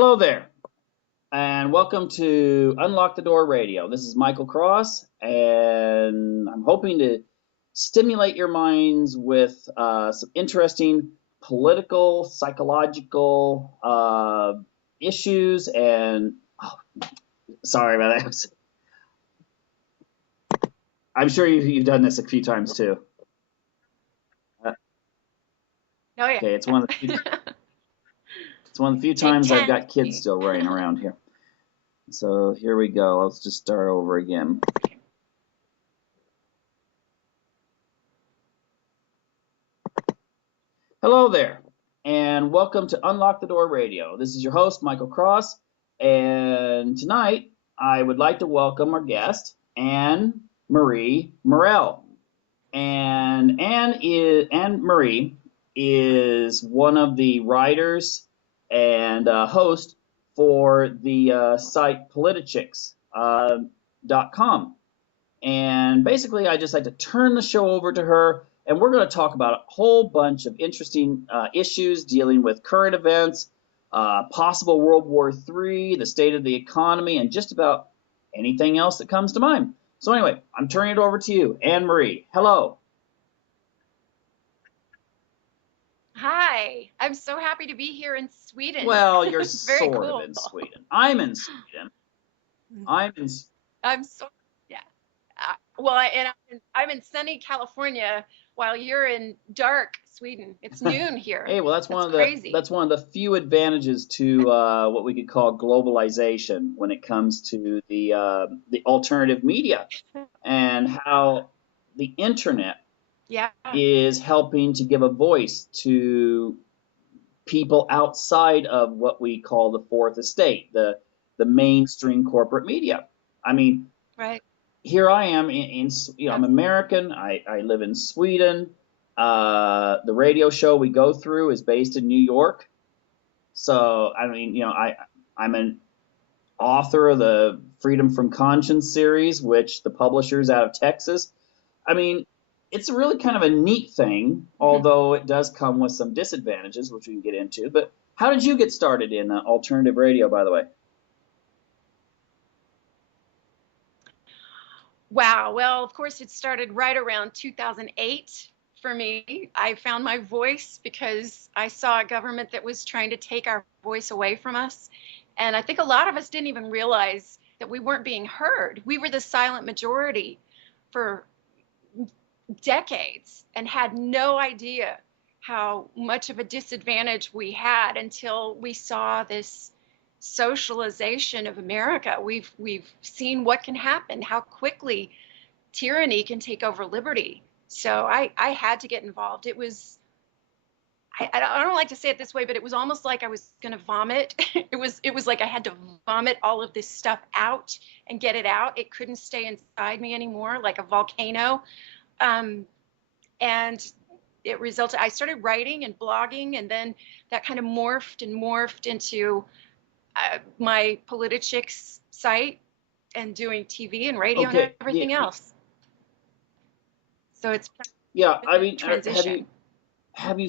Hello there, and welcome to Unlock the Door Radio. This is Michael Cross, and I'm hoping to stimulate your minds with some interesting political, psychological issues. And sorry about that. I'm sure you've done this a few times too. Oh yeah. Okay, it's one of the few times I've got kids still running around here. So here we go. Let's just start over again. Hello there, and welcome to Unlock the Door Radio. This is your host, Michael Cross, and tonight I would like to welcome our guest, Ann-Marie Murrell. And Ann-Marie is one of the writers and host for the site Politichicks.com. And basically, I just like to turn the show over to her, and we're going to talk about a whole bunch of interesting issues dealing with current events, possible World War III, the state of the economy, and just about anything else that comes to mind. So anyway, I'm turning it over to you, Ann-Marie. Hello. Hi, I'm so happy to be here in Sweden. Well, you're sort of in Sweden. I'm in Sweden. I'm in sunny California while you're in dark Sweden. It's noon here. Hey, well, that's one of the few advantages to what we could call globalization when it comes to the alternative media and how the internet is helping to give a voice to people outside of what we call the fourth estate, the mainstream corporate media. I mean, right. Here I am I'm American. I live in Sweden. The radio show we go through is based in New York. So, I mean, I'm an author of the Freedom from Conscience series, which the publisher's out of Texas. I mean, it's really kind of a neat thing, although it does come with some disadvantages, which we can get into. But how did you get started in alternative radio, by the way? Wow. Well, of course, it started right around 2008 for me. I found my voice because I saw a government that was trying to take our voice away from us. And I think a lot of us didn't even realize that we weren't being heard. We were the silent majority for decades and had no idea how much of a disadvantage we had until we saw this socialization of America. We've seen what can happen, how quickly tyranny can take over liberty. So I had to get involved. It was, I don't like to say it this way, but it was almost like I was going to vomit. It was like I had to vomit all of this stuff out and get it out. It couldn't stay inside me anymore, like a volcano. And it resulted, I started writing and blogging, and then that kind of morphed into my Politichicks site and doing TV and radio and everything else. So it's I mean, transition. Have you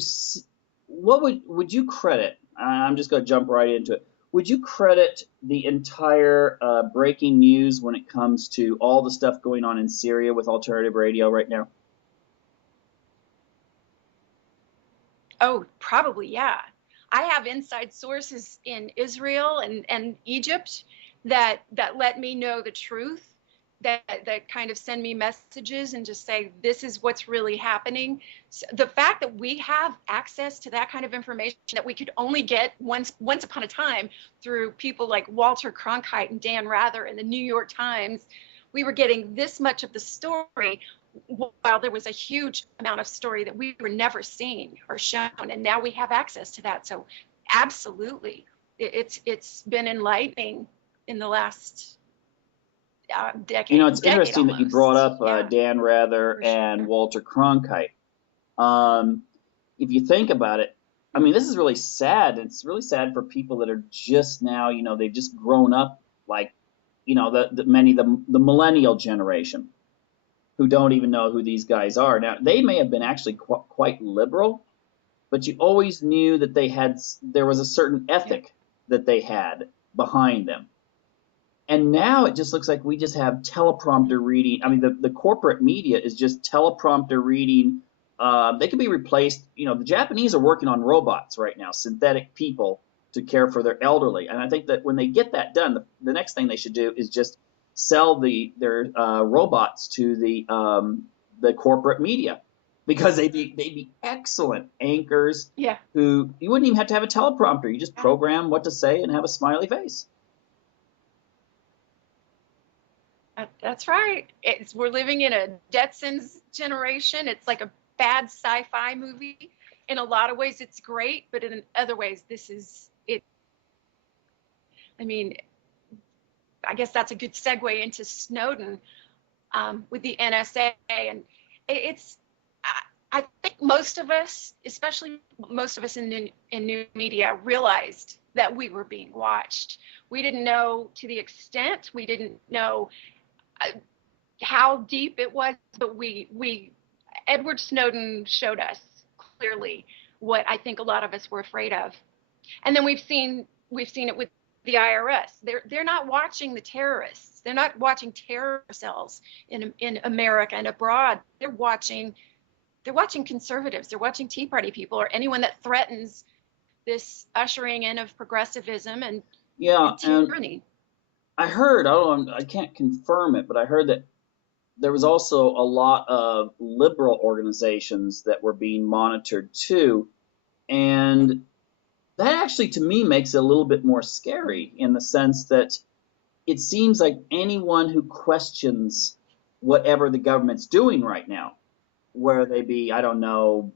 what would you credit? I'm just going to jump right into it. Would you credit the entire breaking news when it comes to all the stuff going on in Syria with alternative radio right now? Oh, probably, yeah. I have inside sources in Israel and Egypt that let me know the truth, that kind of send me messages and just say, this is what's really happening. So the fact that we have access to that kind of information that we could only get once upon a time through people like Walter Cronkite and Dan Rather and the New York Times, we were getting this much of the story while there was a huge amount of story that we were never seen or shown, and now we have access to that. So absolutely, it's been enlightening in the last decade. You know, it's interesting that you brought up Dan Rather and Walter Cronkite. If you think about it, I mean, this is really sad. It's really sad for people that are just now, they've just grown up, like, the millennial generation, who don't even know who these guys are. Now, they may have been actually quite liberal, but you always knew that there was a certain ethic that they had behind them. And now it just looks like we just have teleprompter reading. I mean, the corporate media is just teleprompter reading. They can be replaced. You know, the Japanese are working on robots right now, synthetic people to care for their elderly. And I think that when they get that done, the next thing they should do is just sell their robots to the corporate media, because they'd be excellent anchors. Yeah. Who you wouldn't even have to have a teleprompter. You just program what to say and have a smiley face. That's right. We're living in a Jetsons generation. It's like a bad sci-fi movie. In a lot of ways, it's great, but in other ways, this is it. I mean, I guess that's a good segue into Snowden with the NSA, and I think most of us, especially most of us in new media, realized that we were being watched. We didn't know to the extent. We didn't know how deep it was, but Edward Snowden showed us clearly what I think a lot of us were afraid of. And then we've seen it with the IRS. They're not watching the terrorists. They're not watching terror cells in America and abroad. They're watching conservatives. They're watching Tea Party people, or anyone that threatens this ushering in of progressivism and tyranny. I heard, I can't confirm it, but I heard that there was also a lot of liberal organizations that were being monitored too. And that actually, to me, makes it a little bit more scary, in the sense that it seems like anyone who questions whatever the government's doing right now, where they be, I don't know,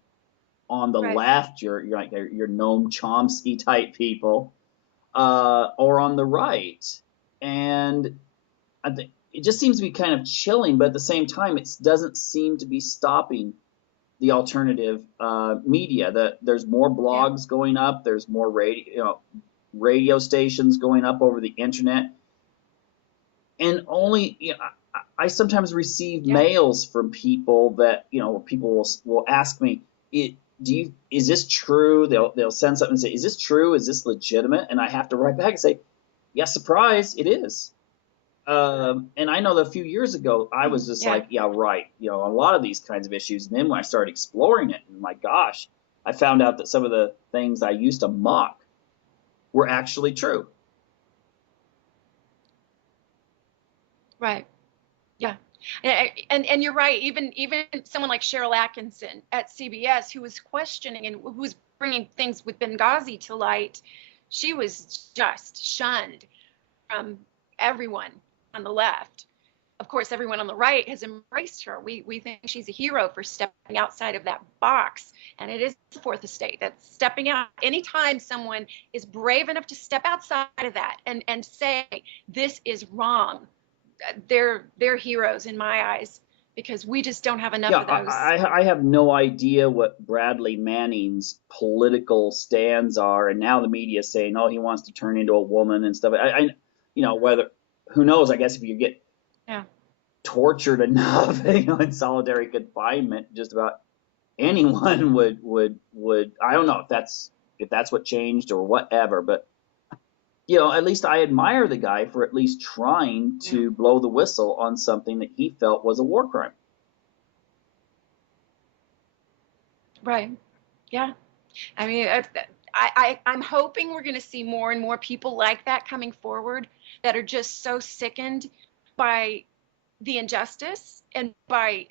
on the left, you're like your Noam Chomsky type people, or on the right. And I think it just seems to be kind of chilling, but at the same time, it doesn't seem to be stopping the alternative media. There's more blogs going up. There's more radio stations going up over the internet. And only, I sometimes receive mails from people that, people will ask me, is this true? They'll send something and say, is this true? Is this legitimate? And I have to write back and say, yeah, surprise, it is. And I know that a few years ago, I was just like, yeah, right. A lot of these kinds of issues. And then when I started exploring it, and my gosh, I found out that some of the things I used to mock were actually true. Right. Yeah. And you're right. Even someone like Cheryl Atkinson at CBS, who was questioning and who was bringing things with Benghazi to light, she was just shunned from everyone on the left. Of course, everyone on the right has embraced her. We think she's a hero for stepping outside of that box. And it is the fourth estate that's stepping out. Anytime someone is brave enough to step outside of that and say, this is wrong, they're heroes in my eyes, because we just don't have enough of those. I have no idea what Bradley Manning's political stands are, and now the media is saying, oh, he wants to turn into a woman and stuff. Whether, who knows? I guess if you get tortured enough, in solitary confinement, just about anyone would. I don't know if that's what changed or whatever, but at least I admire the guy for at least trying to blow the whistle on something that he felt was a war crime. Right. Yeah. I mean, I'm hoping we're going to see more and more people like that coming forward, that are just so sickened by the injustice and by,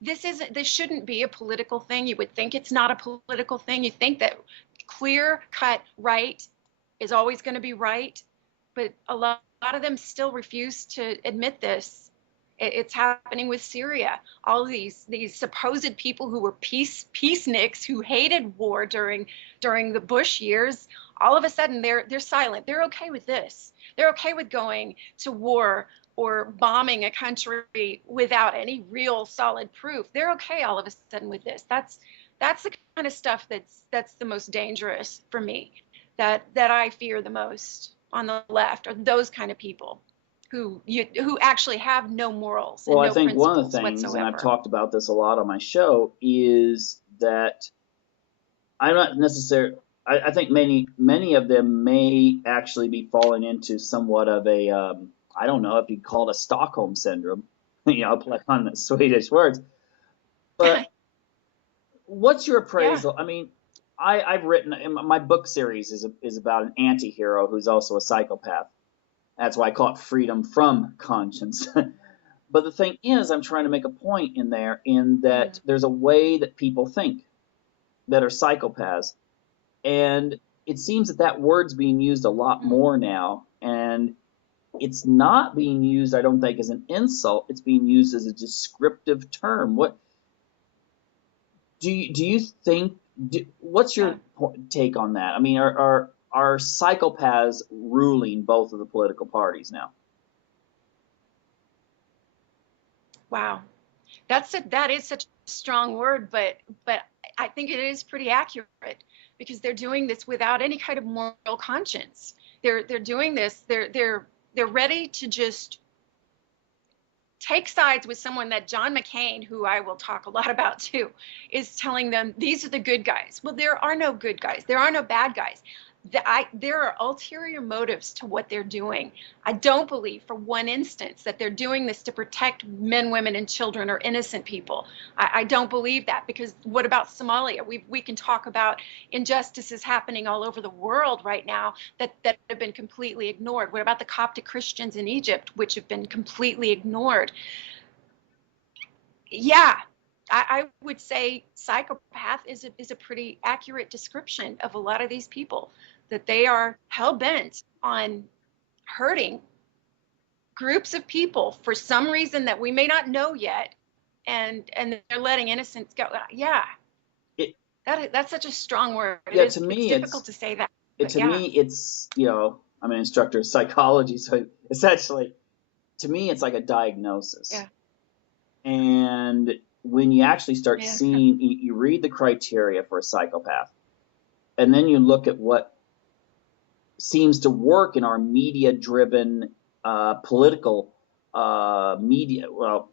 this shouldn't be a political thing. You would think it's not a political thing. You think that clear cut right is always going to be right, but a lot of them still refuse to admit this. It's happening with Syria. All these supposed people who were peaceniks, who hated war during the Bush years, all of a sudden they're silent. They're okay with this. They're okay with going to war or bombing a country without any real solid proof. They're okay all of a sudden with this. That's the kind of stuff that's the most dangerous for me. That I fear the most on the left, are those kind of people who actually have no morals. Well, and no I think one of the things, whatsoever. and I've talked about this a lot on my show, is that I'm not necessarily, I think many of them may actually be falling into somewhat of a I don't know if you'd call it a Stockholm syndrome, play on the Swedish words. But what's your Yeah. appraisal? I mean, I've written my book series is about an anti-hero who's also a psychopath. That's why I call it freedom from conscience. But the thing is, I'm trying to make a point in there in that there's a way that people think that are psychopaths. And it seems that that word's being used a lot more now. And it's not being used, I don't think, as an insult. It's being used as a descriptive term. What do you think? What's your take on that? I mean, are psychopaths ruling both of the political parties now? Wow. That is such a strong word, but I think it is pretty accurate, because they're doing this without any kind of moral conscience. They're doing this. They're ready to just take sides with someone that John McCain, who I will talk a lot about too, is telling them these are the good guys. Well, there are no good guys. There are no bad guys. There are ulterior motives to what they're doing. I don't believe for one instance that they're doing this to protect men, women, and children or innocent people. I don't believe that, because what about Somalia? We can talk about injustices happening all over the world right now that have been completely ignored. What about the Coptic Christians in Egypt, which have been completely ignored? Yeah, I would say psychopath is a pretty accurate description of a lot of these people, that they are hell-bent on hurting groups of people for some reason that we may not know yet, and they're letting innocents go. Yeah, that's such a strong word. Yeah, to me, it's difficult to say that. To me, it's, I'm an instructor of psychology, so essentially, to me, it's like a diagnosis. Yeah. And when you actually start seeing, you read the criteria for a psychopath, and then you look at what seems to work in our media-driven political media. Well,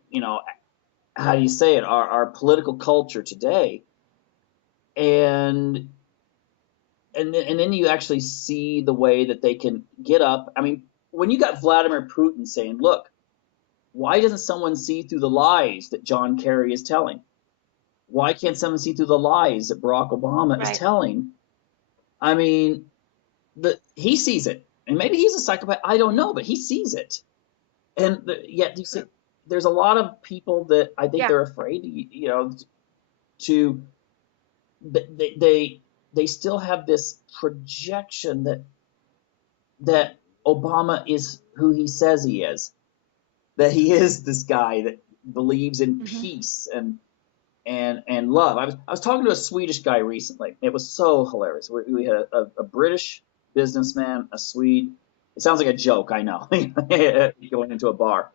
how do you say it? Our political culture today, and then you actually see the way that they can get up. I mean, when you got Vladimir Putin saying, "Look, why doesn't someone see through the lies that John Kerry is telling? Why can't someone see through the lies that Barack Obama is telling?" I mean, he sees it, and maybe he's a psychopath. I don't know, but he sees it, and yet you see, there's a lot of people that I think they're afraid, they still have this projection that Obama is who he says he is, that he is this guy that believes in peace and love. I was talking to a Swedish guy recently. It was so hilarious. We had a British businessman, a Swede. It sounds like a joke, I know, going into a bar.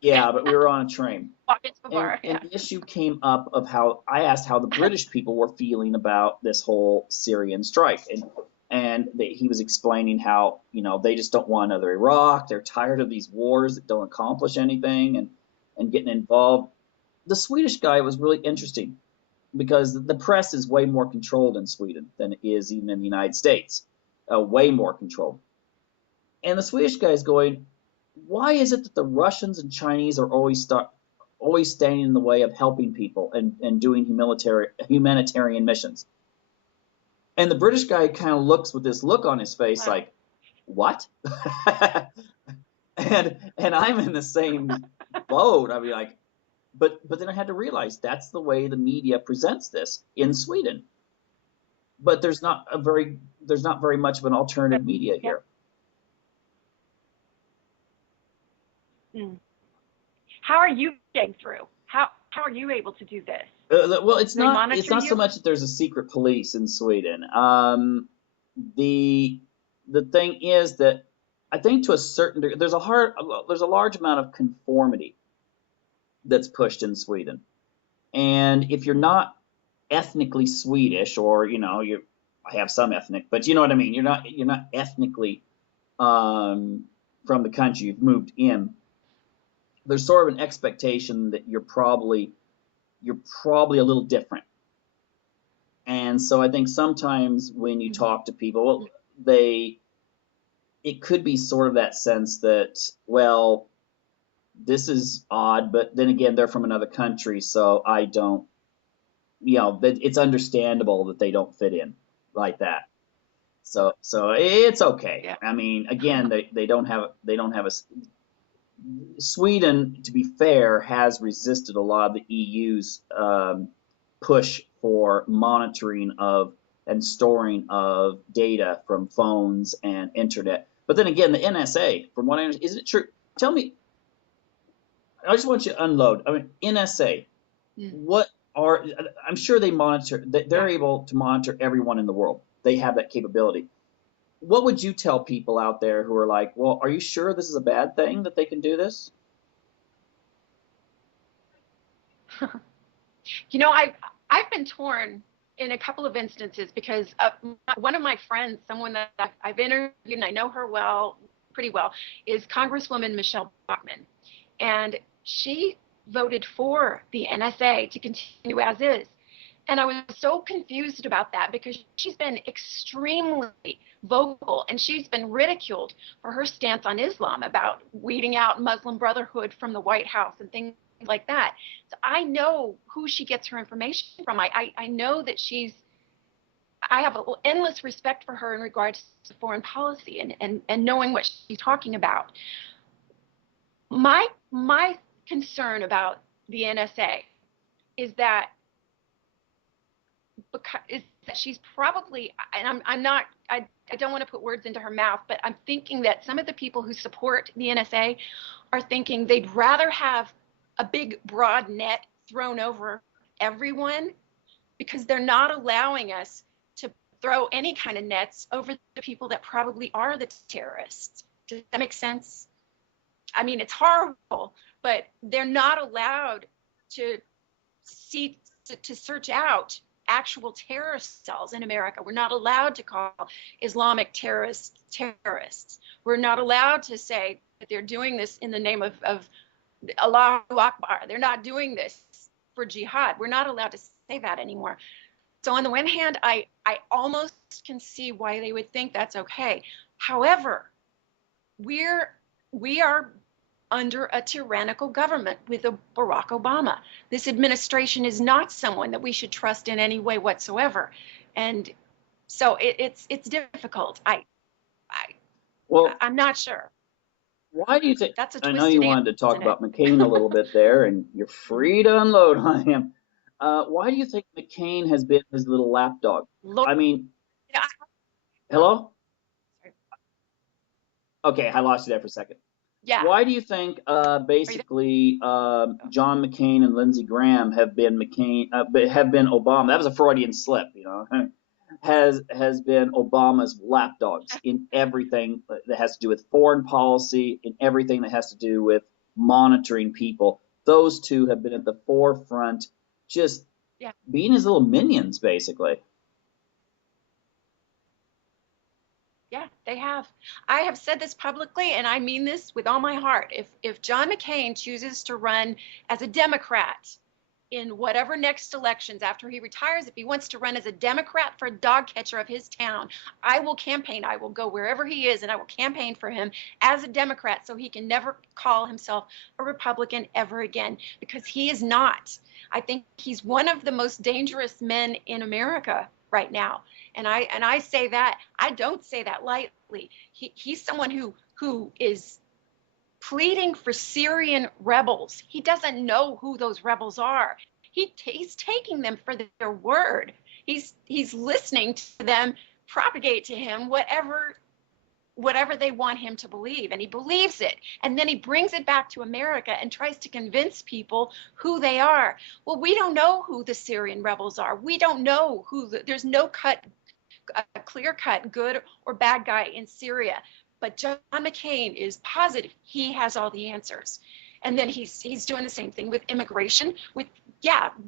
Yeah, but we were on a train. And the issue came up of how I asked how the British people were feeling about this whole Syrian strike. And he was explaining how, they just don't want another Iraq. They're tired of these wars that don't accomplish anything and getting involved. The Swedish guy was really interesting because the press is way more controlled in Sweden than it is even in the United States. Way more controlled. And the Swedish guy is going, why is it that the Russians and Chinese are always standing in the way of helping people and doing humanitarian missions? And the British guy kind of looks with this look on his face like, what? and I'm in the same boat. I mean, like, but then I had to realize that's the way the media presents this in Sweden. But there's not very much of an alternative media here. How are you getting through? How are you able to do this? Well, it's not so much that there's a secret police in Sweden. The thing is that I think to a certain degree, there's a large amount of conformity that's pushed in Sweden. And if you're not ethnically Swedish, or I have some ethnic, but you know what I mean, you're not ethnically from the country, you've moved in. There's sort of an expectation that you're probably a little different. And so I think sometimes when you Mhm. talk to people, they it could be sort of that sense that, well, this is odd, but then again, they're from another country, so I don't, it's understandable that they don't fit in like that. So it's okay. Yeah. I mean, again, they don't have a Sweden, to be fair, has resisted a lot of the EU's push for monitoring of and storing of data from phones and internet. But then again, the NSA, from what I understand, is it true? Tell me, I just want you to unload. I mean, NSA, Mm. what are, I'm sure they monitor, they're Yeah. able to monitor everyone in the world. They have that capability. What would you tell people out there who are like, well, are you sure this is a bad thing that they can do this? You know, I've been torn in a couple of instances because one of my friends, someone that I've interviewed and I know her pretty well, is Congresswoman Michelle Bachmann, and she voted for the NSA to continue as is. And I was so confused about that because she's been extremely vocal and she's been ridiculed for her stance on Islam about weeding out Muslim Brotherhood from the White House and things like that. So I know who she gets her information from. I know that I have an endless respect for her in regards to foreign policy and knowing what she's talking about. My concern about the NSA is that is that she's probably, and I'm not, I don't want to put words into her mouth, but I'm thinking that some of the people who support the NSA are thinking they'd rather have a big broad net thrown over everyone because they're not allowing us to throw any kind of nets over the people that probably are the terrorists. Does that make sense? I mean, it's horrible, but they're not allowed to see to search out actual terrorist cells in America. We're not allowed to call Islamic terrorists terrorists. We're not allowed to say that they're doing this in the name of Allahu Akbar. They're not doing this for jihad. We're not allowed to say that anymore. So on the one hand, I almost can see why they would think that's okay. However, we are under a tyrannical government with a Barack Obama. This administration is not someone that we should trust in any way whatsoever, and so it's difficult. I Well, I'm not sure. why do you think? That's a I know you twisted answer, wanted to talk isn't it? about McCain a little bit there, and you're free to unload on him. Why do you think McCain has been his little lapdog? Lord, I mean, I, hello? Okay, I lost you there for a second. yeah. Why do you think Are you basically there? John McCain and Lindsey Graham have been Obama? That was a Freudian slip, has been Obama's lapdogs in everything that has to do with foreign policy, in everything that has to do with monitoring people. Those two have been at the forefront, just Yeah. being his little minions, basically. Yeah, they have. I have said this publicly, and I mean this with all my heart. If John McCain chooses to run as a Democrat in whatever next elections after he retires, if he wants to run as a Democrat for a dog catcher of his town, I will campaign. I will go wherever he is, and I will campaign for him as a Democrat so he can never call himself a Republican ever again, because he is not. I think he's one of the most dangerous men in America right now. And I say that, I don't say that lightly. He's someone who is pleading for Syrian rebels. He doesn't know who those rebels are. He's taking them for their word. He's listening to them propagate to him whatever they want him to believe, and he believes it, and then he brings it back to America and tries to convince people who they are. Well, we don't know who the Syrian rebels are. We don't know there's no clear cut good or bad guy in Syria, but John McCain is positive he has all the answers. And then he's doing the same thing with immigration, with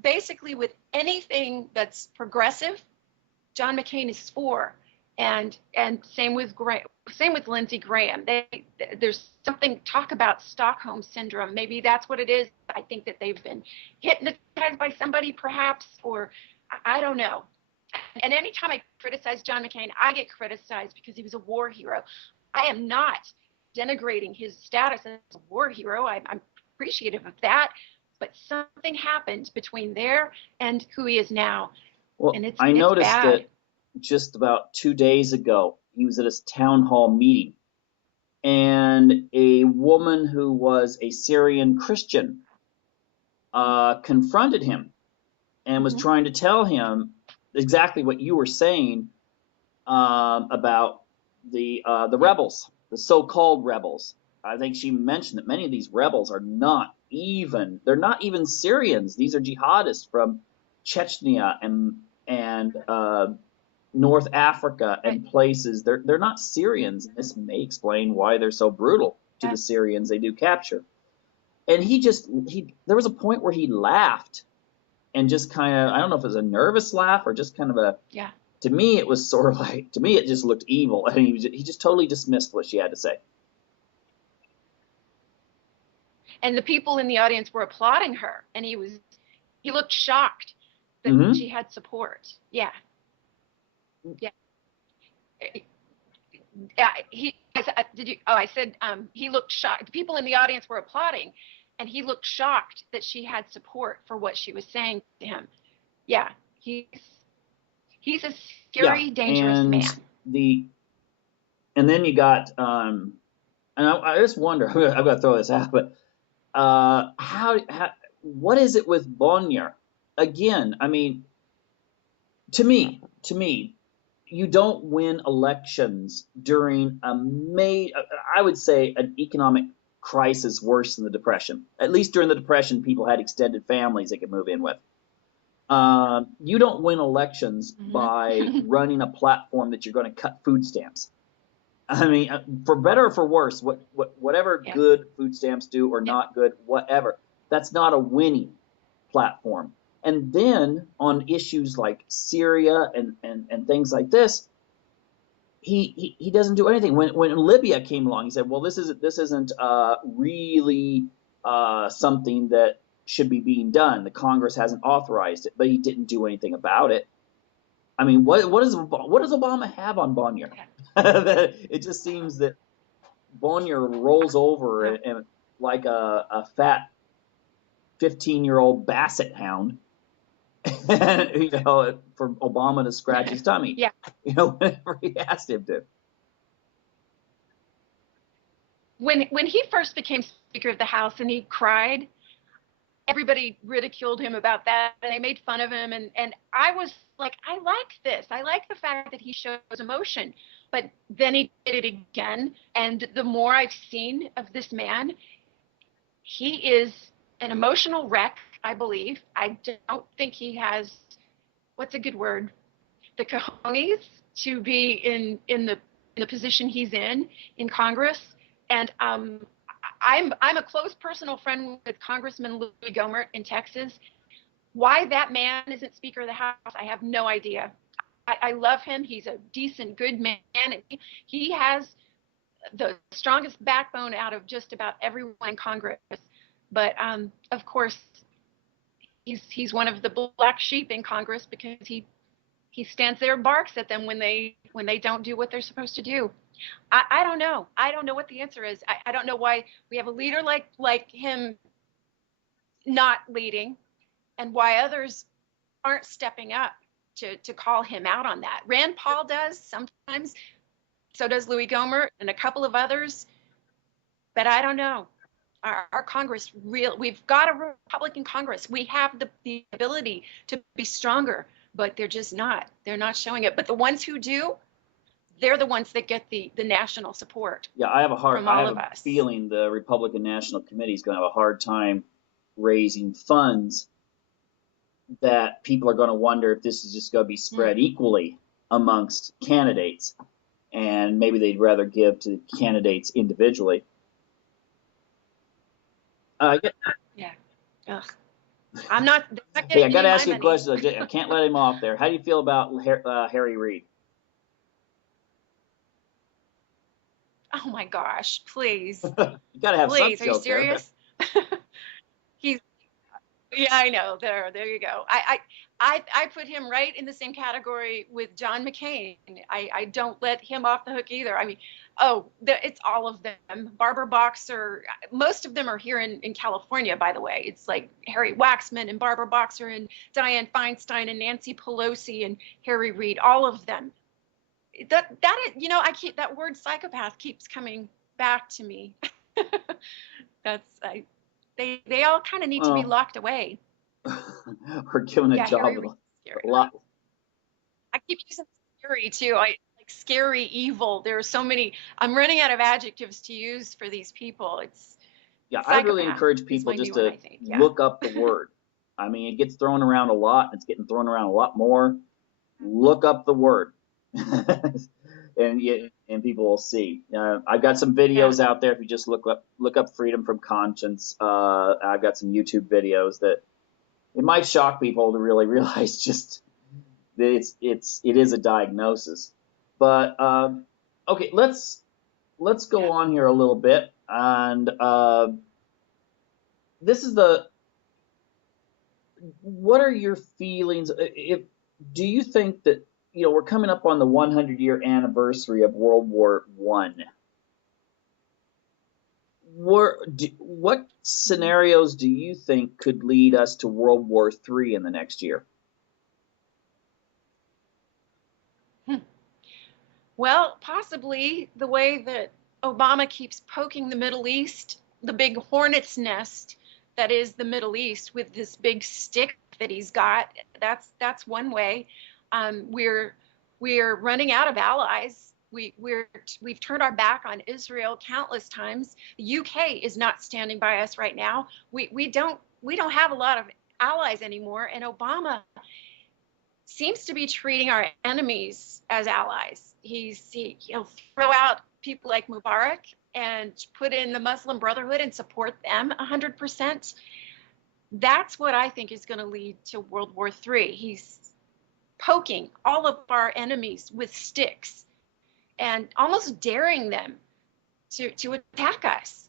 basically with anything that's progressive. John McCain is for, and same with Lindsey Graham. There's something talk about Stockholm syndrome. Maybe that's what it is. I think that they've been hypnotized by somebody, perhaps, or I don't know. And anytime I criticize John McCain, I get criticized because he was a war hero. I am not denigrating his status as a war hero. I'm appreciative of that. But something happened between there and who he is now. Well, and it's I noticed bad. that just about 2 days ago, he was at a town hall meeting, and a woman who was a Syrian Christian confronted him and was trying to tell him exactly what you were saying about the rebels, the so-called rebels. I think she mentioned that many of these rebels are they're not even Syrians. These are jihadists from Chechnya and North Africa and places. They're not Syrians. This may explain why they're so brutal to the Syrians they do capture. And there was a point where he laughed and just kind of, I don't know if it was a nervous laugh or just kind of to me it was sort of like, to me it just looked evil. I mean, he just totally dismissed what she had to say. And the people in the audience were applauding her, and he looked shocked that she had support. Yeah. I said he looked shocked. The people in the audience were applauding, and he looked shocked that she had support for what she was saying to him. Yeah, he's a scary, dangerous man. And then you got, and I just wonder, I've got to throw this out, but what is it with Bonnier? Again, I mean, to me, you don't win elections during I would say an economic crisis worse than the Depression. At least during the Depression, people had extended families they could move in with. You don't win elections by running a platform that you're going to cut food stamps. I mean, for better or for worse, whatever good food stamps do or not good, whatever, that's not a winning platform. And then on issues like Syria and things like this, he doesn't do anything. When Libya came along, he said, well, this isn't really something that should be being done. The Congress hasn't authorized it, but he didn't do anything about it. I mean, what does Obama have on Bonnier? It just seems that Bonnier rolls over and like a fat 15-year-old basset hound, for Obama to scratch his tummy. Yeah. Whenever he asked him to. When he first became Speaker of the House and he cried, everybody ridiculed him about that, and they made fun of him. And I was like, I like this. I like the fact that he shows emotion. But then he did it again. And the more I've seen of this man, he is an emotional wreck, I believe. I don't think he has, what's a good word, the cojones to be in the position he's in Congress. And I'm a close personal friend with Congressman Louis Gohmert in Texas. Why that man isn't Speaker of the House, I have no idea. I love him. He's a decent, good man. And he has the strongest backbone out of just about everyone in Congress. But of course, he's one of the black sheep in Congress because he stands there and barks at them when they don't do what they're supposed to do. I don't know. I don't know what the answer is. I don't know why we have a leader like him not leading, and why others aren't stepping up to call him out on that. Rand Paul does sometimes. So does Louis Gohmert and a couple of others. But I don't know. Our Congress, we've got a Republican Congress. We have the ability to be stronger, but they're just not. They're not showing it. But the ones who do, they're the ones that get the national support. Yeah, I have a feeling the Republican National Committee is going to have a hard time raising funds that people are going to wonder if this is just going to be spread equally amongst candidates, and maybe they'd rather give to the candidates individually. Yeah. Ugh. I'm not. Hey, I got to ask you a question. I can't let him off there. How do you feel about Harry Reid? Oh my gosh! Please. You got to have some Please, are you joke serious? Yeah, I know. There you go. I put him right in the same category with John McCain. I don't let him off the hook either. I mean, it's all of them. Barbara Boxer, most of them are here in California, by the way. It's like Harry Waxman and Barbara Boxer and Dianne Feinstein and Nancy Pelosi and Harry Reid, all of them. That is, that word psychopath keeps coming back to me. They all kind of need to be Well, locked away. we're given a Yeah, job Harry with Reid's scary. a lot. I keep using scary too. I like scary, evil. There are so many. I'm running out of adjectives to use for these people. It's Yeah, I would really psychopath encourage is people my just new one, to I think. Yeah. look up the word. I mean, it gets thrown around a lot. It's getting thrown around a lot more. Look up the word, and people will see. I've got some Yeah. videos out there. If you just look up freedom from conscience, I've got some YouTube videos that it might shock people to really realize just that it is a diagnosis. But okay, let's go on here a little bit, and this is what are your feelings? Do you think that we're coming up on the 100-year anniversary of World War One? What scenarios do you think could lead us to World War III in the next year? Well, possibly the way that Obama keeps poking the Middle East, the big hornet's nest that is the Middle East, with this big stick that he's got. That's one way. We're running out of allies. We've turned our back on Israel countless times. The UK is not standing by us right now. We don't have a lot of allies anymore, and Obama seems to be treating our enemies as allies. He'll throw out people like Mubarak and put in the Muslim Brotherhood and support them 100%. That's what I think is going to lead to World War III. He's poking all of our enemies with sticks and almost daring them to attack us.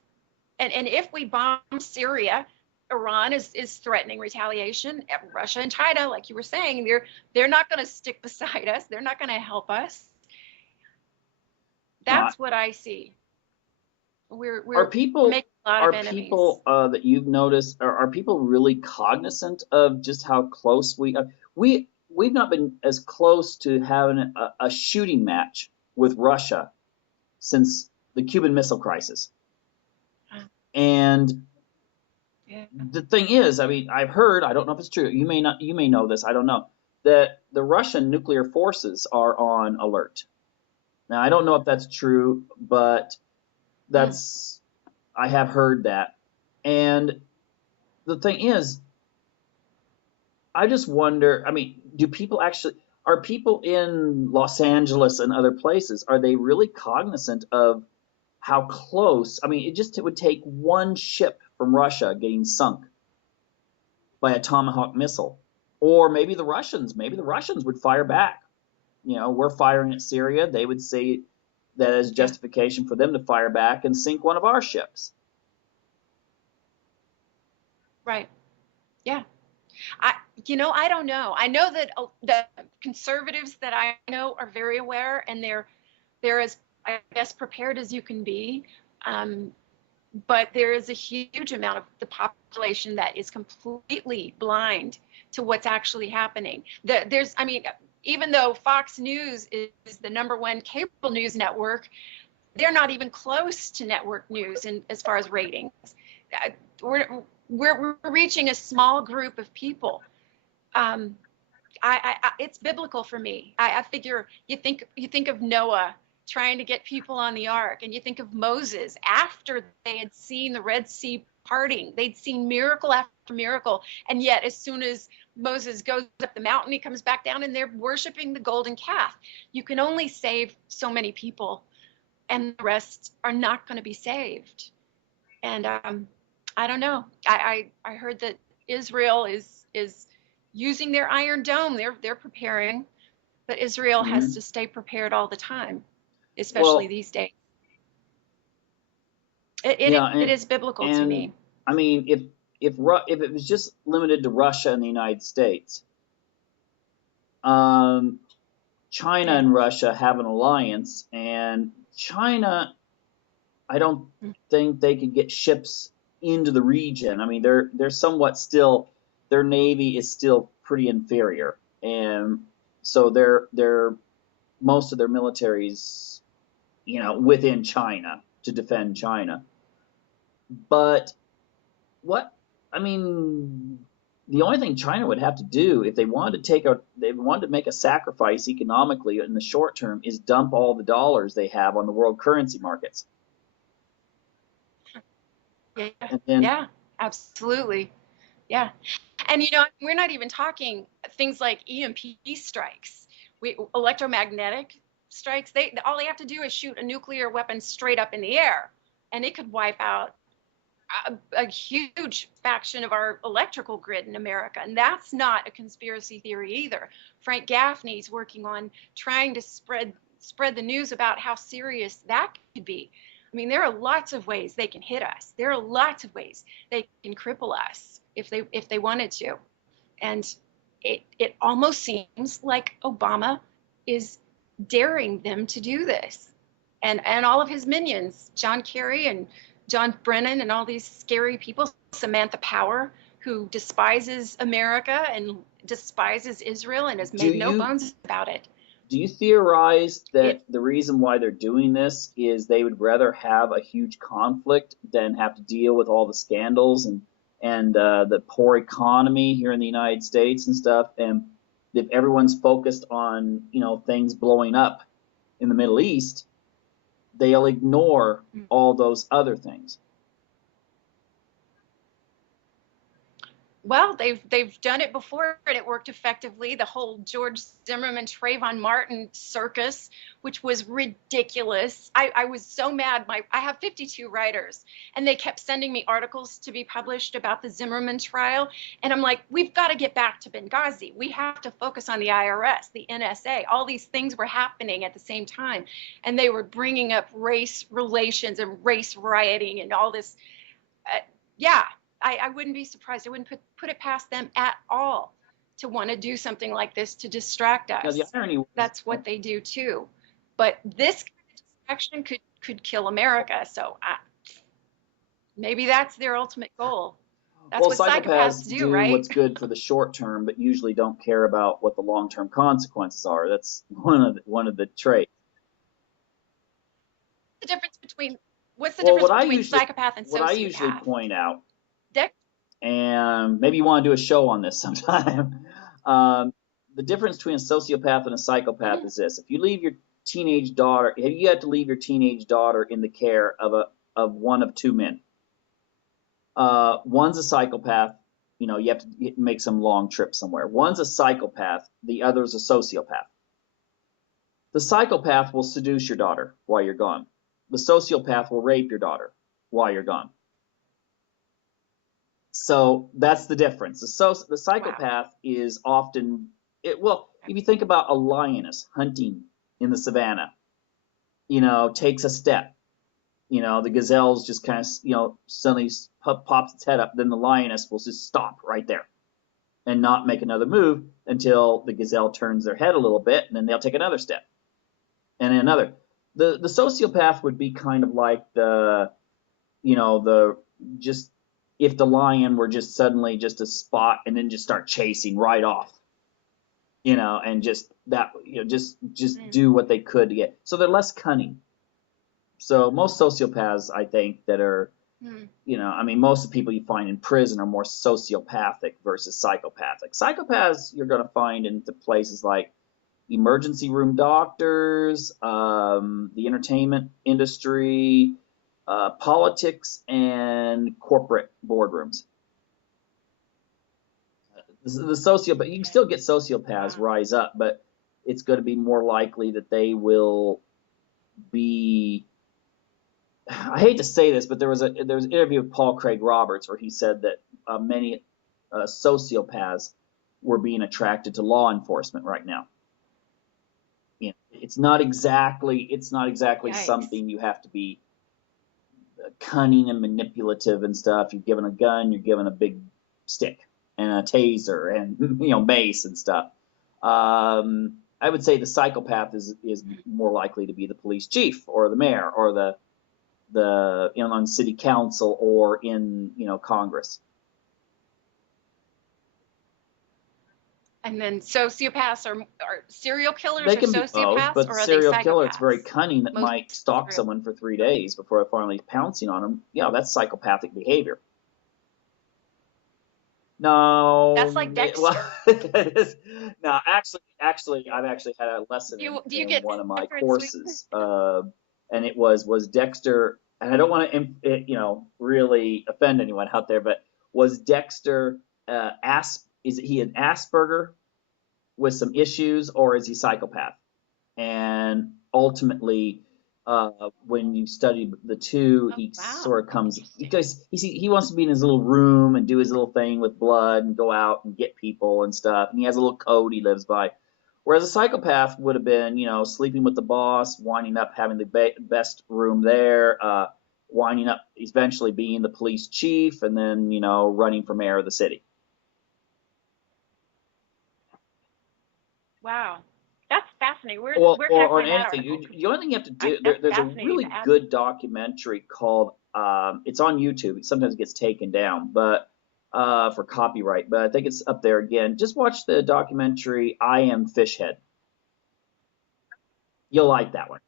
And if we bomb Syria, Iran is threatening retaliation. Russia and China, like you were saying, they're not going to stick beside us. They're not going to help us. That's what I see. We're making a lot of enemies. That you've noticed, are people really cognizant of just how close we've not been as close to having a shooting match with Russia since the Cuban Missile Crisis. And the thing is, I mean, I've heard, I don't know if it's true, you may know this, I don't know, that the Russian nuclear forces are on alert. Now, I don't know if that's true, but I have heard that. And the thing is, I just wonder, I mean, are people in Los Angeles and other places, are they really cognizant of how close? I mean, it would take one ship from Russia getting sunk by a Tomahawk missile. Or maybe the Russians would fire back. We're firing at Syria. They would say that as justification for them to fire back and sink one of our ships. Right. Yeah. I don't know. I know that the conservatives that I know are very aware, and they're as, I guess, prepared as you can be. But there is a huge amount of the population that is completely blind to what's actually happening. Even though Fox News is the #1 cable news network, they're not even close to network news as far as ratings. We're reaching a small group of people. It's biblical for me. I figure you think of Noah trying to get people on the ark, and you think of Moses after they had seen the Red Sea parting. They'd seen miracle after miracle, and yet as soon as Moses goes up the mountain, he comes back down and they're worshiping the golden calf. You can only save so many people, and the rest are not going to be saved. And I don't know. I heard that Israel is using their Iron Dome. They're preparing, but Israel has to stay prepared all the time, especially these days. It is biblical to me. I mean, if it was just limited to Russia and the United States, China and Russia have an alliance, and China, I don't think they could get ships into the region. I mean, they're somewhat still, their navy is still pretty inferior, and so they're most of their military's, within China to defend China. But I mean, the only thing China would have to do if they wanted to make a sacrifice economically in the short term is dump all the dollars they have on the world currency markets. Yeah, And then, yeah, absolutely. Yeah. And we're not even talking things like EMP strikes, electromagnetic strikes. All they have to do is shoot a nuclear weapon straight up in the air, and it could wipe out a huge faction of our electrical grid in America. And that's not a conspiracy theory either. Frank Gaffney's working on trying to spread the news about how serious that could be. I mean, there are lots of ways they can hit us. There are lots of ways they can cripple us if they wanted to. And it almost seems like Obama is daring them to do this. And all of his minions, John Kerry and John Brennan and all these scary people, Samantha Power, who despises America and despises Israel and has made no bones about it. Do you theorize that the reason why they're doing this is they would rather have a huge conflict than have to deal with all the scandals and the poor economy here in the United States and stuff? And if everyone's focused on, things blowing up in the Middle East, they'll ignore all those other things. Well, they've done it before and it worked effectively. The whole George Zimmerman, Trayvon Martin circus, which was ridiculous. I was so mad. I have 52 writers, and they kept sending me articles to be published about the Zimmerman trial. And I'm like, we've got to get back to Benghazi. We have to focus on the IRS, the NSA. All these things were happening at the same time. And they were bringing up race relations and race rioting and all this. I wouldn't be surprised. I wouldn't put it past them at all to want to do something like this to distract us. Now, the irony was, that's what they do too. But this kind of distraction could kill America. So maybe that's their ultimate goal. That's what psychopaths do, right? What's good for the short term, but usually don't care about what the long-term consequences are. That's one of the traits. What's the difference between psychopath and sociopath? What I usually point out, and maybe you want to do a show on this sometime. The difference between a sociopath and a psychopath is this: if you leave your teenage daughter, you have to leave your teenage daughter in the care of one of two men. One's a psychopath. You have to make some long trip somewhere. One's a psychopath. The other's a sociopath. The psychopath will seduce your daughter while you're gone. The sociopath will rape your daughter while you're gone. So that's the difference. The psychopath is often, if you think about a lioness hunting in the savannah, takes a step, the gazelle's just kind of, suddenly pops its head up, then the lioness will just stop right there and not make another move until the gazelle turns their head a little bit, and then they'll take another step and then another. The sociopath would be kind of like if the lion were just suddenly just a spot and then just start chasing right off, and just do what they could to get. So they're less cunning. So most sociopaths, I think, that are, most of the people you find in prison are more sociopathic versus psychopathic. Psychopaths you're going to find in the places like emergency room doctors, the entertainment industry, politics, and corporate boardrooms. The sociopath, you can still get sociopaths rise up, but it's going to be more likely that they will be. I hate to say this, but there was an interview with Paul Craig Roberts where he said that many sociopaths were being attracted to law enforcement right now. It's not exactly Yikes. something you have to be cunning and manipulative and stuff. You're given a gun, you're given a big stick and a taser and mace and stuff. I would say the psychopath is more likely to be the police chief or the mayor or the on city council or in Congress. And then sociopaths are serial killers They or can be sociopaths, both, but or are serial they killer, it's very psychopaths? cunning that might stalk someone for 3 days before finally pouncing on them. Yeah, that's psychopathic behavior. No, That's like Dexter. no, actually, I've actually had a lesson Do you in get one of my Dexter in courses, and it was Dexter. And I don't want to, really offend anyone out there, but was Dexter is he an Asperger with some issues, or is he psychopath? And ultimately, when you study the two, he sort of comes, because he wants to be in his little room and do his little thing with blood and go out and get people and stuff, and he has a little code he lives by. Whereas a psychopath would have been, sleeping with the boss, winding up having the best room there, winding up eventually being the police chief, and then, running for mayor of the city. Wow. That's fascinating. Where or can I find that anything. article? The only thing you have to do, That's there's a fascinating really to add. good documentary called, it's on YouTube. It sometimes gets taken down, but for copyright, but I think it's up there again. Just watch the documentary I Am Fishhead. You'll like that one.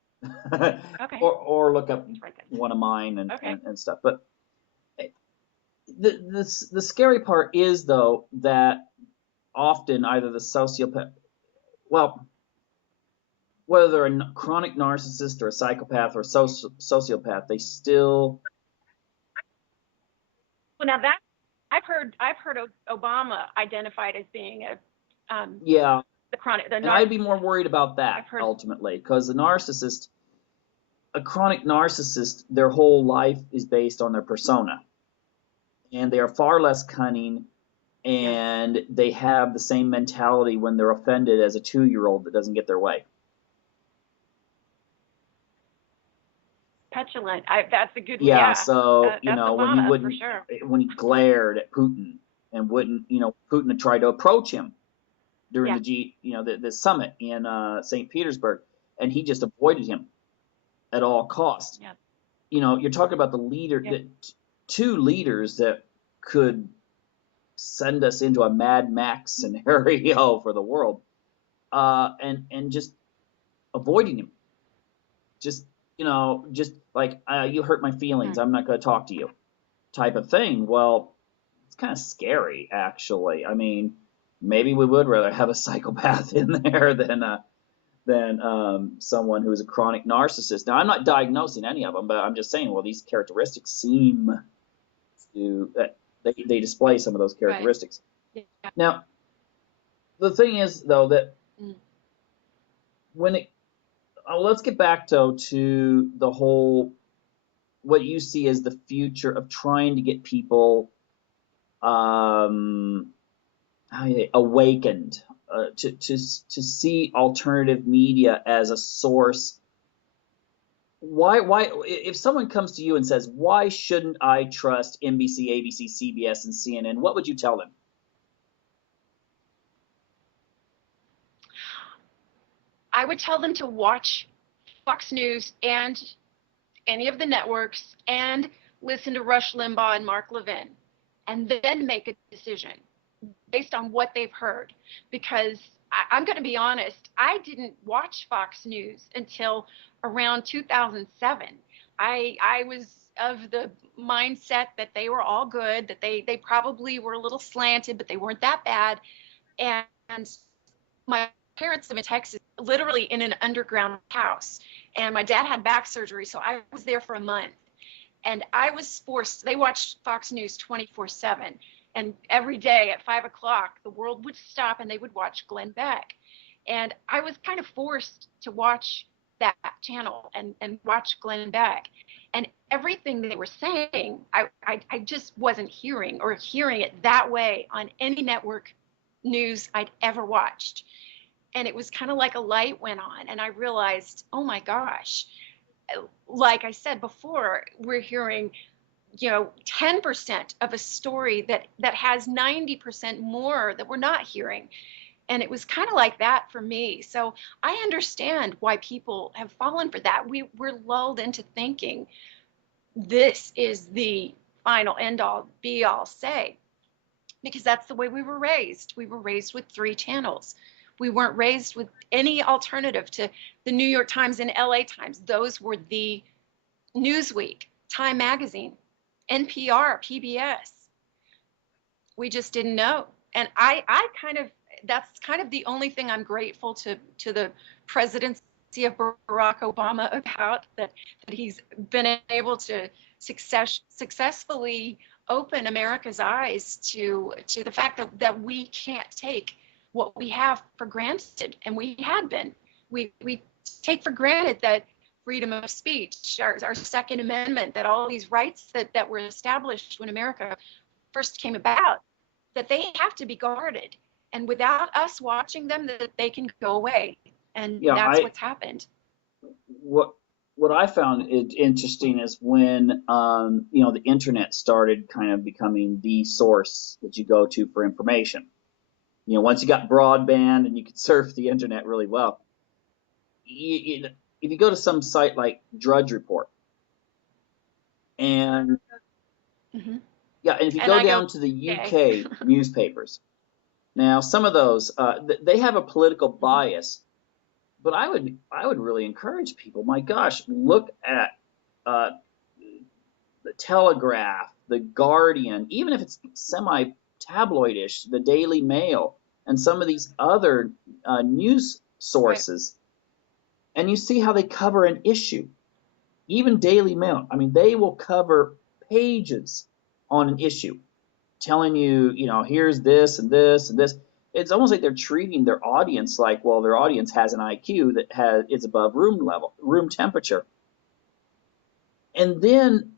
Okay. Or look up Right there. one of mine Okay. and stuff. But the scary part is, though, that often either the sociopath, well, whether they're a chronic narcissist or a psychopath or a sociopath, they still. Well, now that I've heard Obama identified as being a Yeah, the chronic. and I'd be more worried about that ultimately, because a chronic narcissist, their whole life is based on their persona, and they are far less cunning, and they have the same mentality when they're offended as a 2-year-old that doesn't get their way. Petulant. That's a good. Yeah. So Obama, when for sure. when he glared at Putin and wouldn't, Putin had tried to approach him during the summit in St. Petersburg, and he just avoided him at all costs. Yeah. You're talking about the leader, two leaders that could send us into a Mad Max scenario for the world, and just avoiding him, just like, you hurt my feelings, I'm not going to talk to you, type of thing. Well, it's kind of scary, actually. I mean, maybe we would rather have a psychopath in there than someone who is a chronic narcissist. Now, I'm not diagnosing any of them, but I'm just saying, well, these characteristics seem to they display some of those characteristics. Right. Yeah. Now, the thing is, though, that when it let's get back to the whole, what you see as the future of trying to get people awakened to see alternative media as a source. Why if someone comes to you and says, why shouldn't I trust NBC, ABC, CBS, and CNN, what would you tell them? I would tell them to watch Fox News and any of the networks and listen to Rush Limbaugh and Mark Levin, and then make a decision based on what they've heard. Because I'm going to be honest, I didn't watch Fox News until around 2007. I was of the mindset that they were all good, that they probably were a little slanted, but they weren't that bad. And my parents live in Texas, literally in an underground house. And my dad had back surgery, so I was there for a month. And I was forced, they watched Fox News 24/7. And every day at 5 o'clock, the world would stop and they would watch Glenn Beck. And I was kind of forced to watch that channel and watch Glenn Beck. And everything they were saying, I just wasn't hearing it that way on any network news I'd ever watched. And it was kind of like a light went on, and I realized, oh my gosh, like I said before, we're hearing, 10% of a story that has 90% more that we're not hearing. And it was kind of like that for me. So I understand why people have fallen for that. We're lulled into thinking this is the final end all be all say, because that's the way we were raised. We were raised with 3 channels. We weren't raised with any alternative to the New York Times and LA Times. Those were the Newsweek, Time Magazine, NPR, PBS. We just didn't know. And I kind of, that's kind of the only thing I'm grateful to the presidency of Barack Obama about, that he's been able to successfully open America's eyes to the fact that we can't take what we have for granted. And we had been. We take for granted that freedom of speech, our Second Amendment, that all these rights that were established when America first came about, that they have to be guarded. And without us watching them, that they can go away. And that's what's happened. What I found interesting is when the internet started kind of becoming the source that you go to for information. Once you got broadband and you could surf the internet really well, if you go to some site like Drudge Report, and and if you go down to the UK newspapers, now some of those they have a political bias. But I would really encourage people, my gosh, look at the Telegraph, the Guardian, even if it's semi-tabloidish, the Daily Mail, and some of these other news sources, and you see how they cover an issue. Even Daily Mail, I mean, they will cover pages on an issue, telling you, here's this and this and this. It's almost like they're treating their audience like, well, their audience has an IQ that is above room temperature. And then,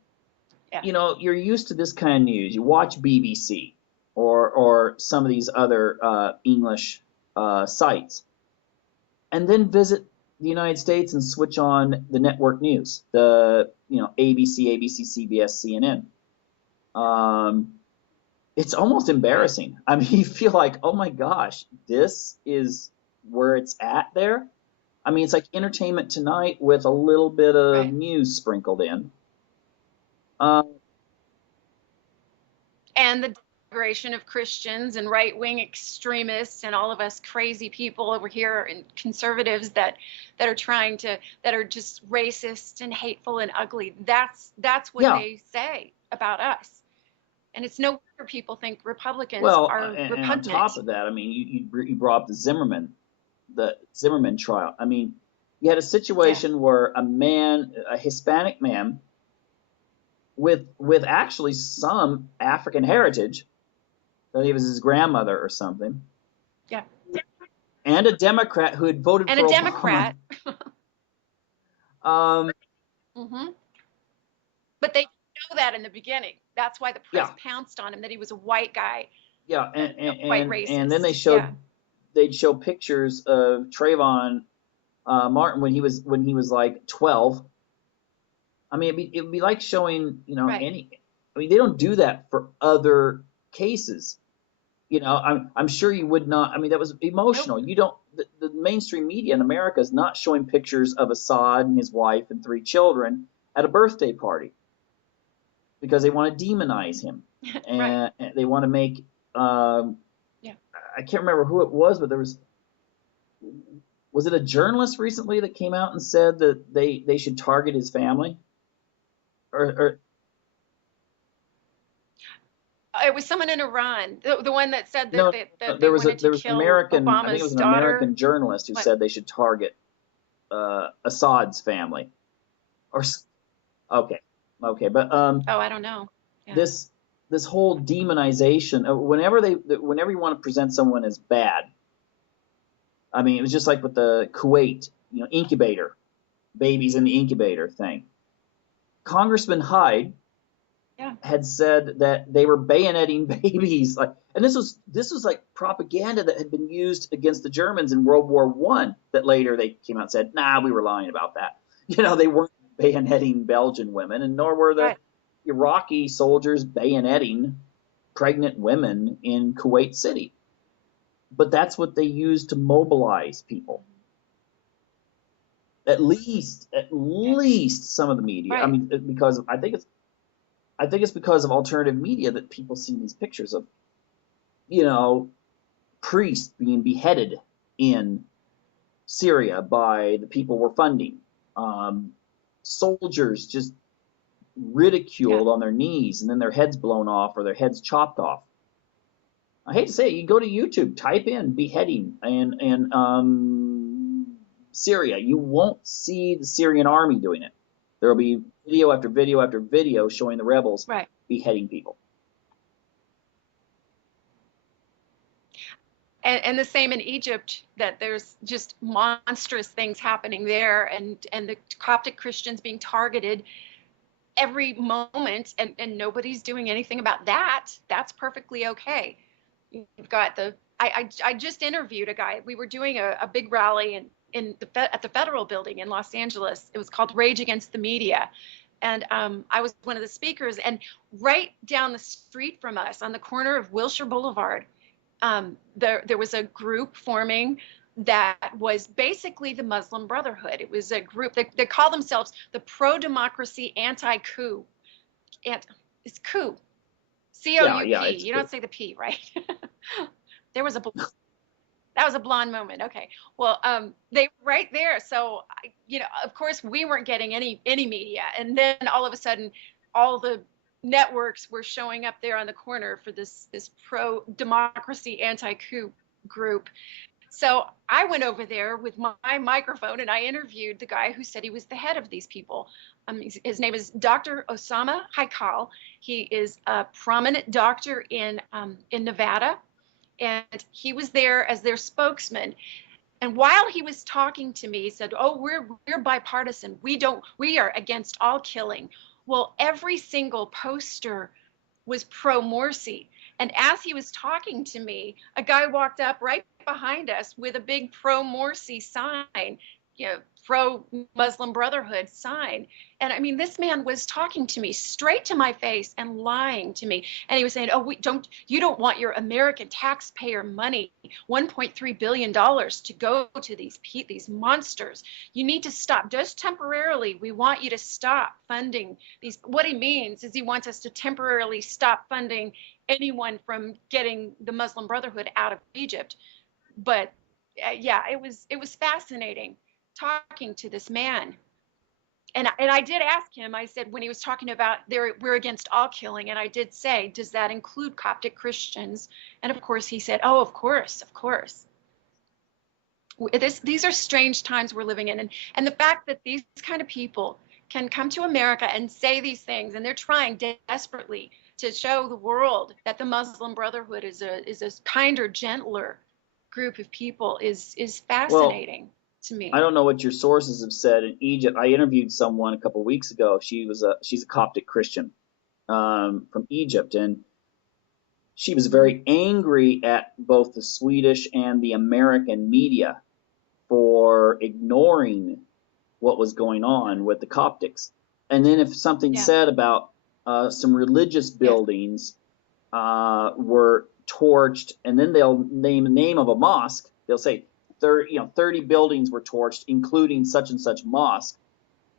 you're used to this kind of news. You watch BBC or some of these other English sites, and then visit the United States and switch on the network news, the ABC, CBS, CNN. It's almost embarrassing. I mean, you feel like, oh my gosh, this is where it's at there. I mean, it's like Entertainment Tonight with a little bit of news sprinkled in. And the denigration of Christians and right-wing extremists and all of us crazy people over here and conservatives that are just racist and hateful and ugly. That's what they say about us. And it's no wonder people think Republicans are repugnant. And on top of that, I mean, you brought up the Zimmerman trial. I mean, you had a situation where a Hispanic man with actually some African heritage, I think it was his grandmother or something. Yeah. And a Democrat who had voted for Obama. And a Democrat. But they know that in the beginning. That's why the press pounced on him, that he was a white guy. Yeah, white racist. And then they'd show pictures of Trayvon Martin when he was like 12. I mean, it would be like showing any. I mean, they don't do that for other cases. I'm sure you would not. I mean, that was emotional. Nope. You don't. The mainstream media in America is not showing pictures of Assad and his wife and 3 children at a birthday party, because they want to demonize him. And they want to make, I can't remember who it was, but was it a journalist recently that came out and said that they should target his family? Or it was someone in Iran, the one that said that, that there was an American, I think it was an American journalist who said they should target Assad's family. Okay, but I don't know. Yeah. This whole demonization, whenever you want to present someone as bad, I mean, it was just like with the Kuwait, incubator, babies in the incubator thing. Congressman Hyde had said that they were bayoneting babies, and this was like propaganda that had been used against the Germans in World War I. That later they came out and said, "Nah, we were lying about that." They weren't bayoneting Belgian women, and nor were the Right. Iraqi soldiers bayoneting pregnant women in Kuwait City. But that's what they used to mobilize people. At least some of the media. I Right. mean, because I think it's because of alternative media that people see these pictures of, priests being beheaded in Syria by the people we're funding, soldiers just Yeah. ridiculed on their knees and then their heads blown off or their heads chopped off. I hate to say it, you go to YouTube, type in beheading and Syria. You won't see the Syrian army doing it. There will be video after video after video showing the rebels Right. beheading people. And the same in Egypt, that there's just monstrous things happening there, and the Coptic Christians being targeted every moment, and nobody's doing anything about that. That's perfectly okay. You've got I just interviewed a guy. We were doing a big rally at the Federal Building in Los Angeles. It was called Rage Against the Media. And I was one of the speakers, and right down the street from us on the corner of Wilshire Boulevard, there was a group forming that was basically the Muslim Brotherhood. It was a group that they call themselves the Pro-Democracy Anti-Coup. It's coup, C-O-U-P. Yeah, You don't say the P, right? There was that was a blonde moment. Okay. Well, they were right there. So, of course, we weren't getting any media. And then all of a sudden, all the networks were showing up there on the corner for this pro-democracy anti-coup group. So I went over there with my microphone and I interviewed the guy who said he was the head of these people. His name is Dr. Osama Haikal. He is a prominent doctor in Nevada, and he was there as their spokesman. And while he was talking to me, he said, "Oh, we're bipartisan. We are against all killing." Well, every single poster was pro-Morsi. And as he was talking to me, a guy walked up right behind us with a big pro-Morsi sign, pro-Muslim Brotherhood sign. And I mean, this man was talking to me straight to my face and lying to me. And he was saying, "Oh, you don't want your American taxpayer money, $1.3 billion to go to these monsters. You need to stop just temporarily. We want you to stop funding these." What he means is he wants us to temporarily stop funding anyone from getting the Muslim Brotherhood out of Egypt. But yeah, it was fascinating talking to this man. And I did ask him, I said, when he was talking about we're against all killing, and I did say, does that include Coptic Christians? And of course he said, "Oh, of course, of course." These are strange times we're living in. And the fact that these kind of people can come to America and say these things, and they're trying desperately to show the world that the Muslim Brotherhood is a kinder, gentler group of people is fascinating to me. I don't know what your sources have said in Egypt. I interviewed someone a couple of weeks ago. She's a Coptic Christian from Egypt, and she was very angry at both the Swedish and the American media for ignoring what was going on with the Coptics. And then if something said about some religious buildings were torched, and then they'll name the name of a mosque, they'll say 30 buildings were torched, including such and such mosque.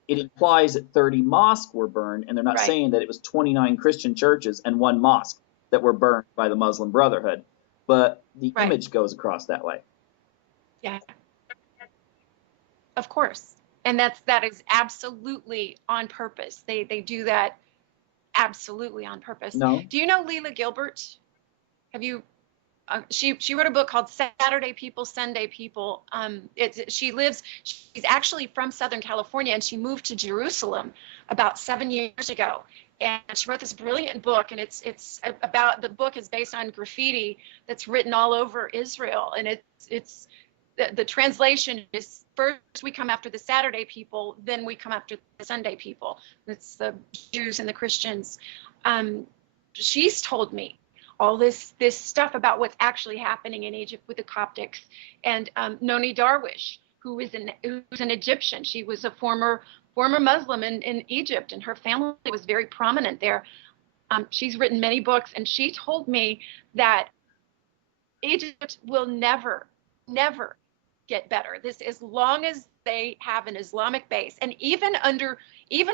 It implies that 30 mosques were burned, and they're not saying that it was 29 Christian churches and one mosque that were burned by the Muslim Brotherhood. But the image goes across that way. Yeah. Of course. And that is absolutely on purpose. They do that absolutely on purpose. No. Do you know Leila Gilbert? Have you? She wrote a book called Saturday People, Sunday People. She's actually from Southern California, and she moved to Jerusalem about 7 years ago. And she wrote this brilliant book, and the book is based on graffiti that's written all over Israel. And the translation is, first we come after the Saturday people, then we come after the Sunday people. It's the Jews and the Christians. She's told me all this stuff about what's actually happening in Egypt with the Coptics. And Noni Darwish, who's an Egyptian. She was a former former Muslim in Egypt, and her family was very prominent there. She's written many books, and she told me that Egypt will never, never get better. This, as long as they have an Islamic base, and even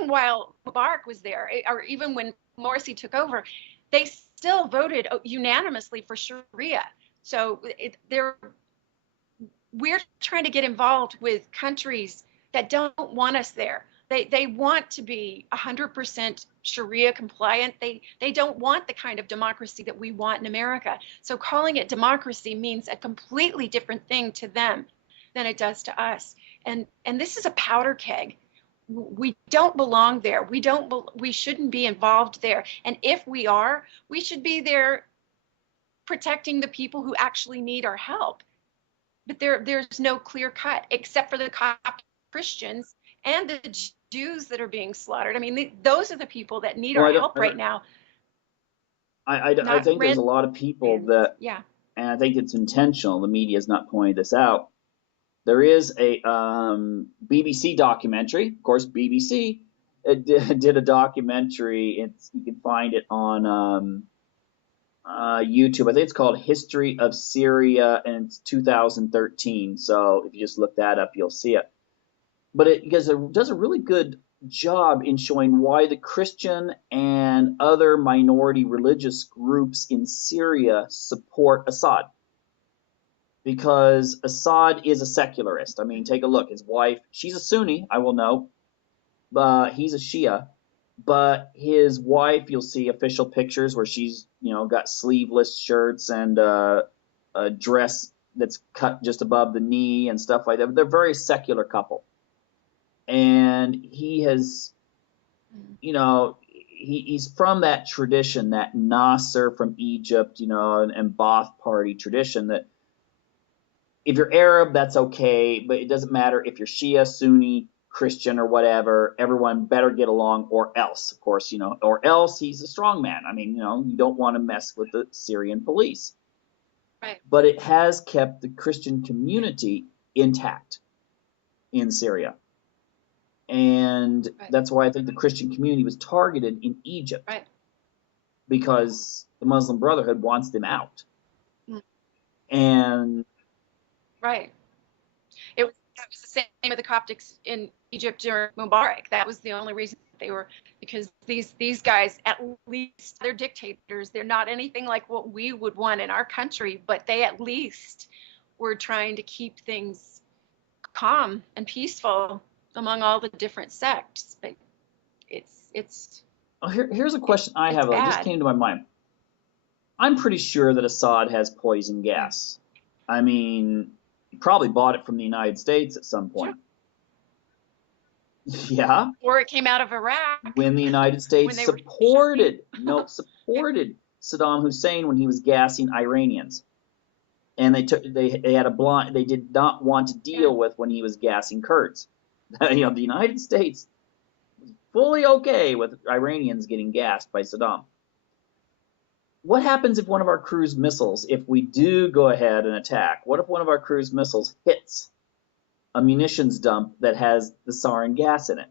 while Mubarak was there, or even when Morsi took over, they still voted unanimously for Sharia. So we're trying to get involved with countries that don't want us there. They want to be 100% Sharia compliant. They don't want the kind of democracy that we want in America. So calling it democracy means a completely different thing to them than it does to us. And this is a powder keg. We don't belong there. We shouldn't be involved there. And if we are, we should be there protecting the people who actually need our help. But there's no clear cut, except for the Coptic Christians and the Jews that are being slaughtered. I mean, those are the people that need our help right now. I think there's a lot of people that, yeah, and I think it's intentional. The media has not pointed this out. There is a BBC documentary. Of course, BBC did a documentary. You can find it on YouTube. I think it's called History of Syria, and it's 2013. So if you just look that up, you'll see it. But it does a really good job in showing why the Christian and other minority religious groups in Syria support Assad. Because Assad is a secularist. I mean, take a look. His wife, she's a Sunni, I will know, but he's a Shia. But his wife, you'll see official pictures where she's, got sleeveless shirts and a dress that's cut just above the knee and stuff like that. They're a very secular couple. And he has, he's from that tradition, that Nasser from Egypt, and Ba'ath Party tradition, that if you're Arab, that's okay, but it doesn't matter if you're Shia, Sunni, Christian, or whatever. Everyone better get along, or else, of course, or else he's a strong man. I mean, you don't want to mess with the Syrian police. Right. But it has kept the Christian community intact in Syria. And that's why I think the Christian community was targeted in Egypt. Right. Because the Muslim Brotherhood wants them out. Mm. And right. That was the same with the Coptics in Egypt during Mubarak. That was the only reason they were, because these guys, at least they're dictators. They're not anything like what we would want in our country, but they at least were trying to keep things calm and peaceful among all the different sects. But it's here's a question I have that just came to my mind. I'm pretty sure that Assad has poison gas. I mean, he probably bought it from the United States at some point. Sure. Yeah. Or it came out of Iraq. When the United States supported Saddam Hussein when he was gassing Iranians. And they did not want to deal with when he was gassing Kurds. The United States was fully okay with Iranians getting gassed by Saddam. What happens if one of our cruise missiles, if we do go ahead and attack, what if one of our cruise missiles hits a munitions dump that has the sarin gas in it?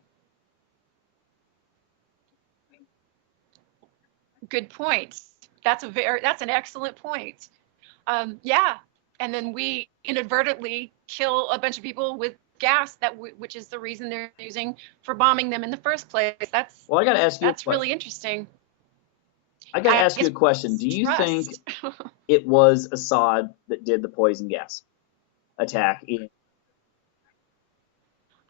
Good point. That's an excellent point. Yeah, and then we inadvertently kill a bunch of people with gas which is the reason they're using for bombing them in the first place. I got to ask you. That's really interesting. I got to ask you a question. Do you think it was Assad that did the poison gas attack?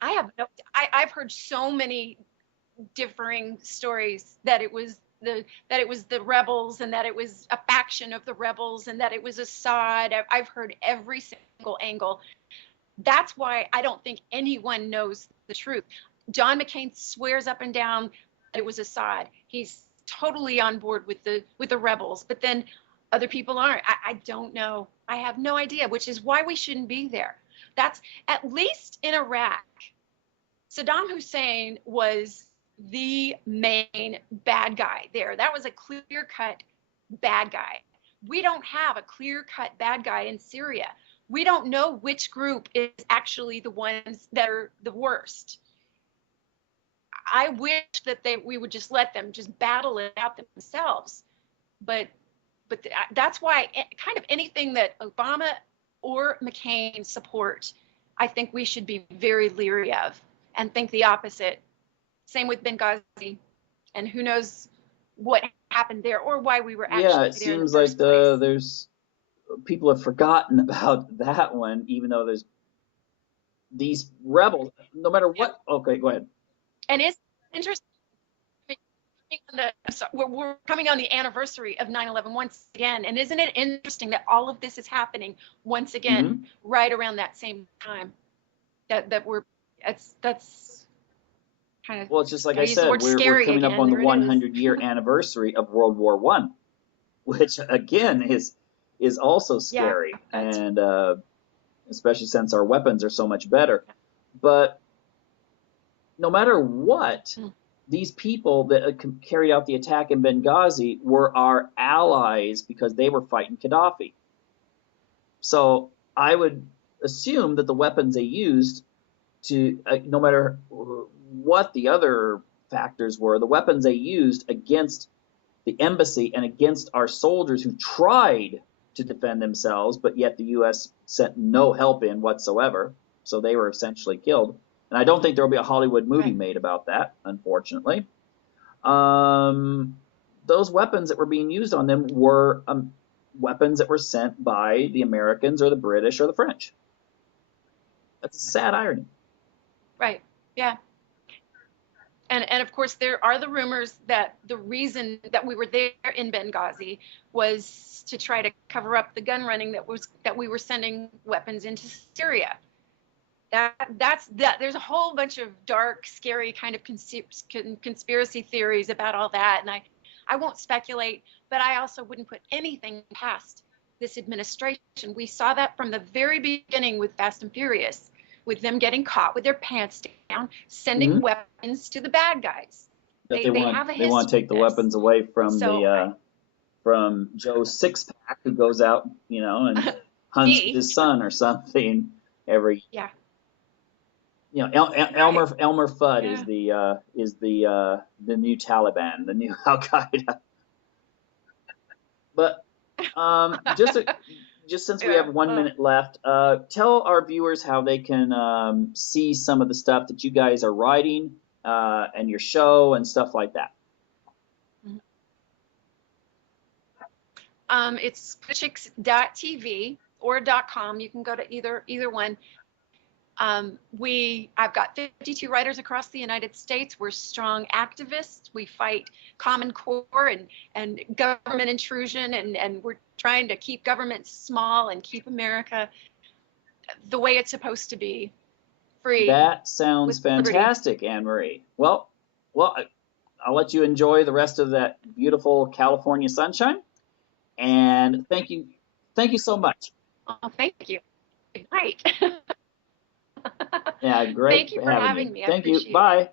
I've heard so many differing stories that it was the rebels, and that it was a faction of the rebels, and that it was Assad. I've heard every single angle. That's why I don't think anyone knows the truth. John McCain swears up and down that it was Assad. He's totally on board with the rebels, but then other people aren't. I don't know. I have no idea, which is why we shouldn't be there. That's, at least in Iraq, Saddam Hussein was the main bad guy there. That was a clear-cut bad guy. We don't have a clear-cut bad guy in Syria. We don't know which group is actually the ones that are the worst. I wish that we would just let them just battle it out themselves. But that's why kind of anything that Obama or McCain support, I think we should be very leery of and think the opposite. Same with Benghazi, and who knows what happened there or why we were actually it there in the seems like first place. there's people have forgotten about that one, even though there's these rebels, no matter what. Okay, go ahead. And it's interesting. We're coming on the anniversary of 9/11 once again, and isn't it interesting that all of this is happening once again right around that same time? That we're that's kind of, well, it's just like I said, we're coming up on the 100-year anniversary of World War I, which again is also scary, and especially since our weapons are so much better. But no matter what, these people that carried out the attack in Benghazi were our allies because they were fighting Gaddafi. So I would assume that the weapons they used to, no matter what the other factors were, the weapons they used against the embassy and against our soldiers who tried to defend themselves, but yet the U.S. sent no help in whatsoever, so they were essentially killed. And I don't think there will be a Hollywood movie made about that, unfortunately. Those weapons that were being used on them were weapons that were sent by the Americans or the British or the French. That's a sad irony. Right, yeah. And of course, there are the rumors that the reason that we were there in Benghazi was to try to cover up the gun running that we were sending weapons into Syria. There's a whole bunch of dark, scary kind of conspiracy theories about all that, and I won't speculate, but I also wouldn't put anything past this administration. We saw that from the very beginning with Fast and Furious, with them getting caught with their pants down, sending weapons to the bad guys. They have a history. They want to take the weapons away from from Joe's six-pack who goes out, and hunts with his son or something every. Yeah. Elmer Fudd is the new Taliban, the new Al Qaeda. But just since we have 1 minute left, tell our viewers how they can see some of the stuff that you guys are writing and your show and stuff like that. It's politichicks.tv or .com. You can go to either one. I've got 52 writers across the United States. We're strong activists. We fight Common Core and government intrusion, and we're trying to keep government small and keep America the way it's supposed to be, free. That sounds fantastic, Ann-Marie. Well, I'll let you enjoy the rest of that beautiful California sunshine, and thank you so much. Oh, thank you. Great. Yeah, great. Thank you for having me. Thank you. Bye.